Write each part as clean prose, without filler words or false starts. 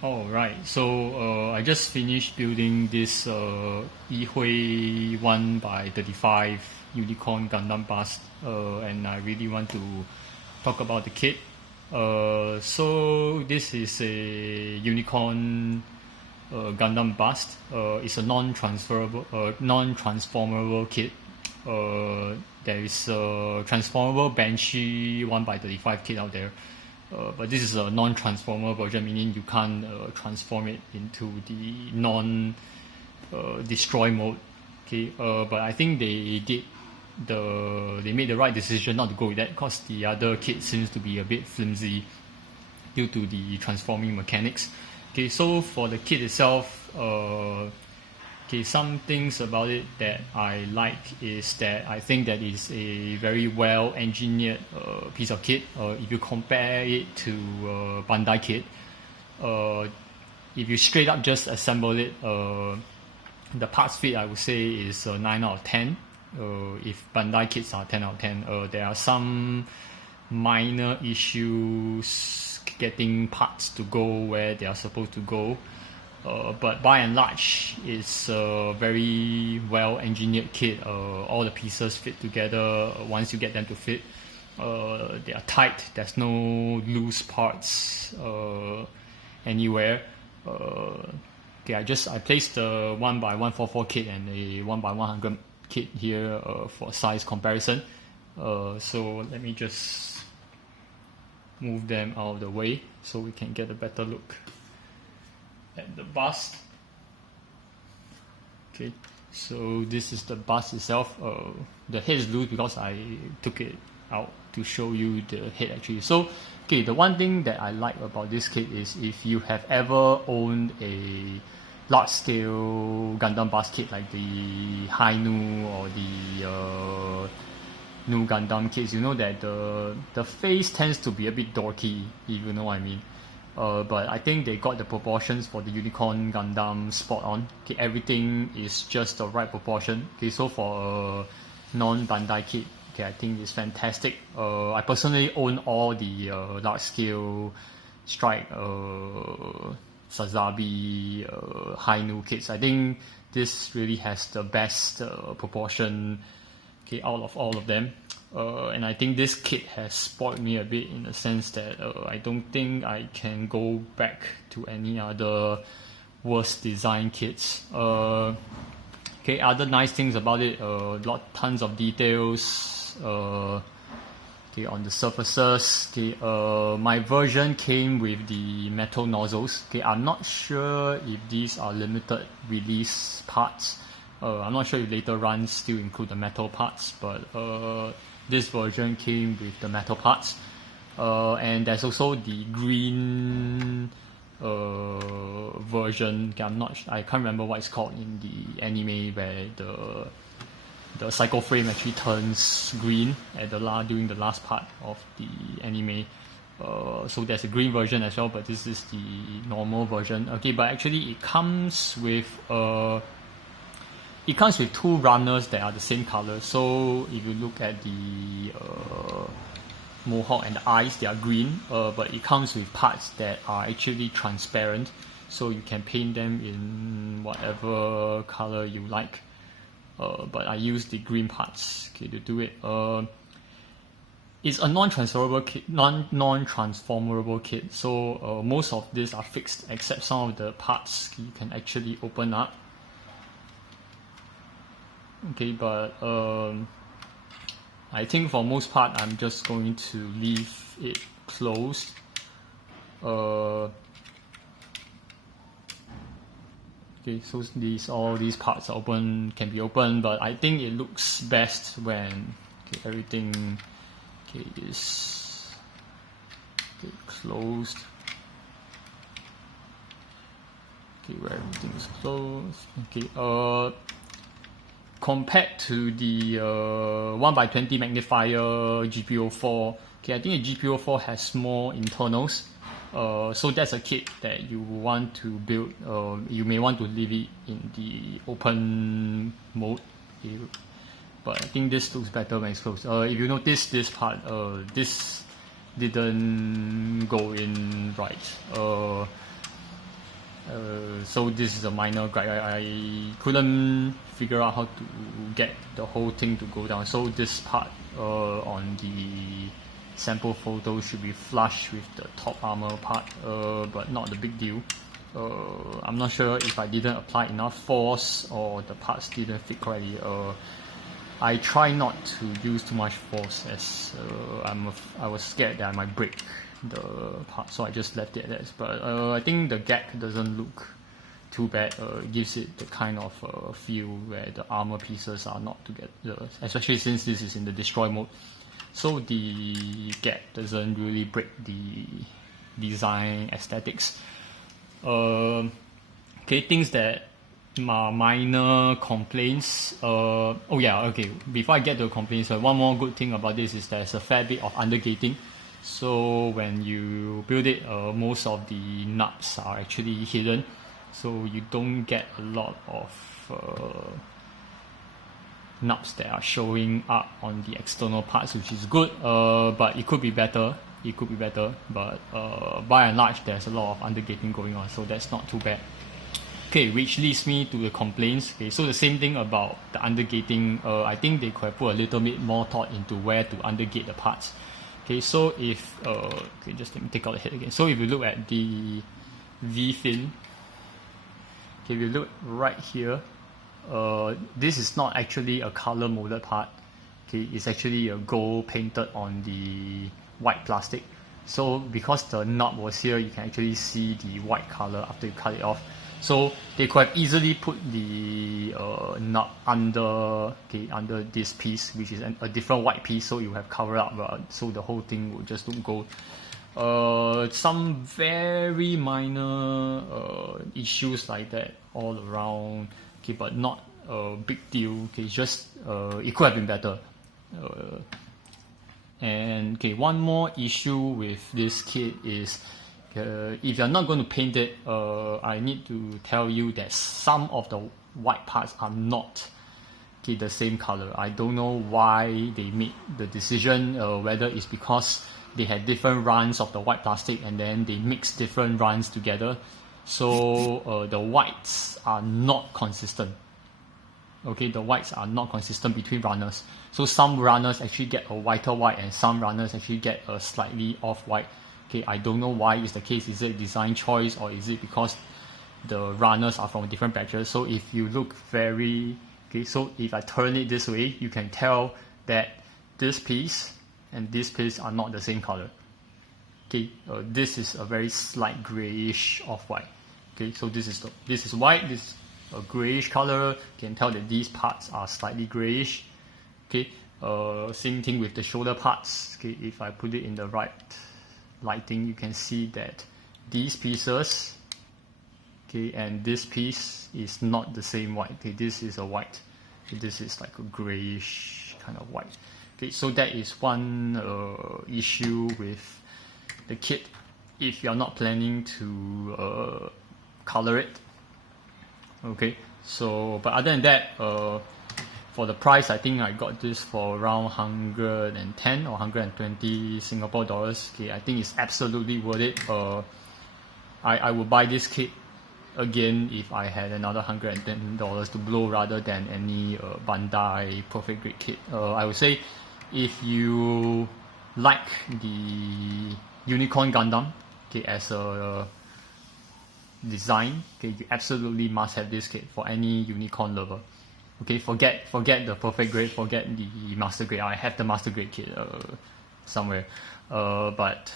Alright, so I just finished building this YiHui 1x35 Unicorn Gundam bust, and I really want to talk about the kit. So this is a Unicorn Gundam bust. It's a non-transformable kit. There is a transformable Banshee 1x35 kit out there. But this is a non-transformer version, meaning you can't transform it into the non-destroy mode. Okay, but I think they made the right decision not to go with that, because the other kit seems to be a bit flimsy due to the transforming mechanics. Okay, so for the kit itself, some things about it that I like is that I think that it's a very well engineered piece of kit. If you compare it to Bandai kit, if you straight up just assemble it, the parts fit I would say is 9 out of 10. If Bandai kits are 10 out of 10, there are some minor issues getting parts to go where they are supposed to go. But by and large, it's a very well engineered kit. All the pieces fit together once you get them to fit. They are tight, there's no loose parts anywhere. I placed the 1x144 kit and a 1x100 kit here for size comparison. So let me just move them out of the way so we can get a better look at the bust. Okay, so this is the bust itself. The head is loose because I took it out to show you the head actually. So, okay, the one thing that I like about this kit is if you have ever owned a large scale Gundam bust kit like the High Nu or the Nu Gundam kits, you know that the face tends to be a bit dorky, if you know what I mean. But I think they got the proportions for the Unicorn Gundam spot on. Okay, everything is just the right proportion. Okay, so for a non-Bandai kit, okay, I think it's fantastic. I personally own all the large-scale Strike, Sazabi, High Nu kits. I think this really has the best proportion, okay, out of all of them. And I think this kit has spoiled me a bit in the sense that I don't think I can go back to any other worse design kits. Okay, other nice things about it, tons of details. Okay, on the surfaces. Okay, my version came with the metal nozzles. Okay, I'm not sure if these are limited release parts. I'm not sure if later runs still include the metal parts, but this version came with the metal parts. And there's also the green version. Okay, I can't remember what it's called in the anime, where the cycle frame actually turns green at during the last part of the anime. So there's a green version as well, but this is the normal version. Okay, but actually it comes with two runners that are the same color. So if you look at the mohawk and the eyes, they are green, but it comes with parts that are actually transparent, so you can paint them in whatever color you like. But I use the green parts, okay, to do it. It's a non-transformable kit, so most of these are fixed except some of the parts you can actually open up. Okay, but I think for most part I'm just going to leave it closed. Okay, so all these parts can be open, but I think it looks best when everything is closed. Okay, where everything is closed. Okay, compared to the 1x20 magnifier GPO4, okay, I think the GPO4 has more internals. So that's a kit that you want to build. You may want to leave it in the open mode, okay, but I think this looks better when it's closed. If you notice this part, this didn't go in right. So this is a minor gripe. I couldn't figure out how to get the whole thing to go down. So this part on the sample photo should be flush with the top armor part, but not the big deal. I'm not sure if I didn't apply enough force or the parts didn't fit correctly. I try not to use too much force as I was scared that I might break the part, so I just left it as. But I think the gap doesn't look too bad. It gives it the kind of feel where the armor pieces are not together, especially since this is in the destroy mode. So the gap doesn't really break the design aesthetics. Okay, things that minor complaints. Before I get to the complaints, one more good thing about this is there's a fair bit of undergating. So when you build it, most of the nuts are actually hidden, so you don't get a lot of nuts that are showing up on the external parts, which is good, but it could be better. But by and large there's a lot of undergating going on, so that's not too bad. Okay, which leads me to the complaints. Okay, so the same thing about the undergating. I think they could have put a little bit more thought into where to undergate the parts. Okay, so if just let me take out the head again. So if you look at the V fin, okay, if you look right here, this is not actually a color molded part. Okay, it's actually a gold painted on the white plastic. So because the knob was here, you can actually see the white color after you cut it off. So they could have easily put the knob under this piece, which is a different white piece, so you have covered up, so the whole thing would just look gold. Some very minor issues like that all around, okay, but not a big deal. Okay, just it could have been better. And okay, one more issue with this kit is, if you're not going to paint it, I need to tell you that some of the white parts are not the same color. I don't know why they made the decision, whether it's because they had different runs of the white plastic and then they mix different runs together. So the whites are not consistent. Okay, the whites are not consistent between runners. So some runners actually get a whiter white and some runners actually get a slightly off white. Okay, I don't know why it's the case. Is it design choice or is it because the runners are from different batches? So if you look so if I turn it this way, you can tell that this piece and this piece are not the same color. Okay, this is a very slight grayish off-white. Okay, so this is white, this is a grayish color. You can tell that these parts are slightly grayish. Okay, same thing with the shoulder parts. Okay, if I put it in the right lighting, you can see that these pieces, okay, and this piece is not the same white. Okay, this is a white. Okay, this is like a grayish kind of white. Okay, so that is one issue with the kit if you're not planning to color it. Okay, so but other than that, for the price, I think I got this for around 110 or 120 Singapore dollars. Okay, I think it's absolutely worth it. I would buy this kit again if I had another $110 to blow rather than any Bandai perfect grade kit. I would say if you like the Unicorn Gundam, okay, as a design, okay, you absolutely must have this kit for any Unicorn lover. Okay, forget the perfect grade, forget the master grade. I have the master grade kit somewhere, but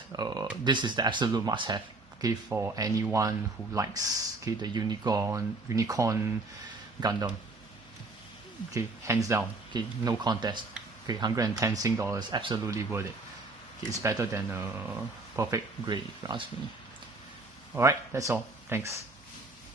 this is the absolute must have. Okay, for anyone who likes the Unicorn Gundam. Okay, hands down. Okay, no contest. Okay, 110 Sing dollars, absolutely worth it. Okay, it's better than a perfect grade if you ask me. Alright, that's all. Thanks.